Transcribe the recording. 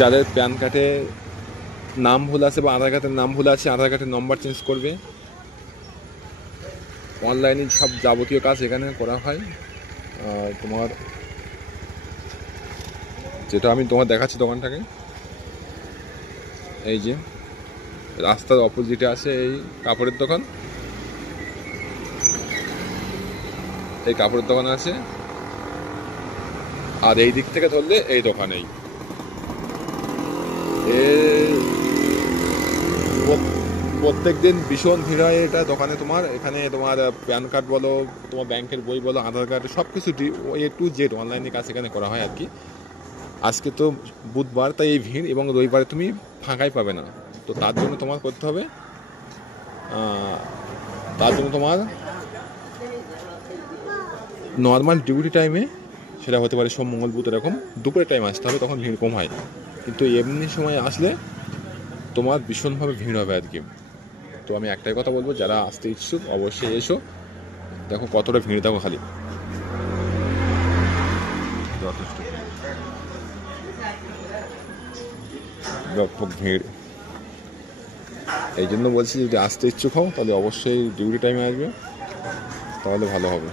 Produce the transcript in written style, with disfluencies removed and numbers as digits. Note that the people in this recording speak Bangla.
যাদের প্যান কার্ডে নাম ভুল আছে বা আধার কার্ডের নাম ভুল আছে, আধার কার্ডের নম্বর চেঞ্জ করবে। অনলাইনে সব যাবতীয় কাজ এখানে করা হয়। তোমার যেটা আমি তোমার দেখাচ্ছি দোকানটাকে, এই যে রাস্তার অপোজিটে আছে এই কাপড়ের দোকান, এই কাপড়ের দোকান আছে। আর এই দিক থেকে ধরলে এই দোকানেই প্রত্যেক দিন ভীষণ ভিড় হয় এটা দোকানে। তোমার এখানে তোমার প্যান কার্ড বলো, তোমার ব্যাংকের বই বলো, আধার কার্ড, সব কিছু A to Z অনলাইনে কাজ এখানে করা হয় আর কি। আজকে তো বুধবার, তাই এই ভিড়, এবং রবিবারে তুমি ফাঁকাই পাবে না। তো তার জন্য তোমার করতে হবে, তার জন্য তোমার নর্মাল ডিউটি টাইমে, সেটা হতে পারে সোম মঙ্গল বুধ, এরকম দুপুরের টাইম আসতে হবে, তখন ভিড় কম হয়। কিন্তু এমনি সময় আসলে তোমার ভীষণভাবে ভিড় হবে আর কি। তো আমি একটাই কথা বলবো, যারা আসতে ইচ্ছুক অবশ্যই এসো। দেখো কতটা ভিড়, দেখো খালি যথেষ্ট ব্যাপক ভিড়। এই জন্য বলছি, যদি আসতে ইচ্ছুক হও তাহলে অবশ্যই ডিউটি টাইমে আসবে, তাহলে ভালো হবে।